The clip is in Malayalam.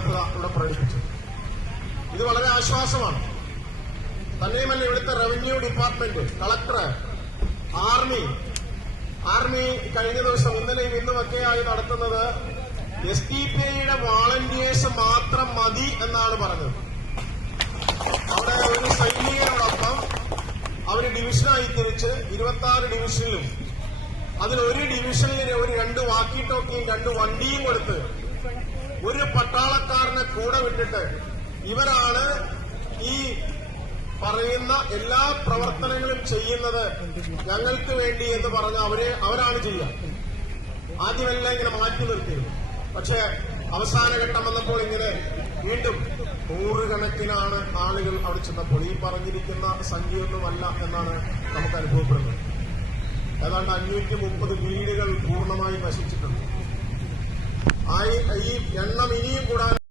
സന്നദ്ധത ഇവിടെ പ്രകടിപ്പിച്ചു. ഇത് വളരെ ആശ്വാസമാണ്. തന്നെയുമല്ല, ഇവിടുത്തെ റവന്യൂ ഡിപ്പാർട്ട്മെന്റ്, കളക്ടർ, ആർമി കഴിഞ്ഞ ദിവസം ഇന്നലെയും ഇന്നുമൊക്കെയായി നടത്തുന്നത് SDPIയുടെ വാളണ്ടിയേഴ്സ് മാത്രം മതി എന്നാണ് പറഞ്ഞത്. അവിടെ ഒരു സൈനികരോടൊപ്പം അവര് ഡിവിഷനായി തിരിച്ച് 26 ഡിവിഷനിലും അതിലൊരു ഡിവിഷനിൽ ഒരു 2 വാക്കി ടോക്കിയും 2 വണ്ടിയും കൊടുത്ത് ഒരു പട്ടാളക്കാരനെ കൂടെ വിട്ടിട്ട് ഇവരാണ് ഈ പറയുന്ന എല്ലാ പ്രവർത്തനങ്ങളും ചെയ്യുന്നത് ഞങ്ങൾക്ക് വേണ്ടി എന്ന് പറഞ്ഞ് അവരാണ് ചെയ്യുക. ആദ്യമെല്ലാം ഇങ്ങനെ മാറ്റി നിർത്തിയിരുന്നു. പക്ഷേ അവസാന ഘട്ടം വന്നപ്പോൾ ഇങ്ങനെ വീണ്ടും 100 കണക്കിനാണ് ആളുകൾ അവിടെ ചെന്നപ്പോൾ ഈ പറഞ്ഞിരിക്കുന്ന സംഖ്യയൊന്നുമല്ല എന്നാണ് നമുക്ക് അനുഭവപ്പെടുന്നത്. ഏതാണ്ട് 530 വീടുകൾ പൂർണ്ണമായി നശിച്ചിട്ടുണ്ട്. ഈ എണ്ണം ഇനിയും കൂടാൻ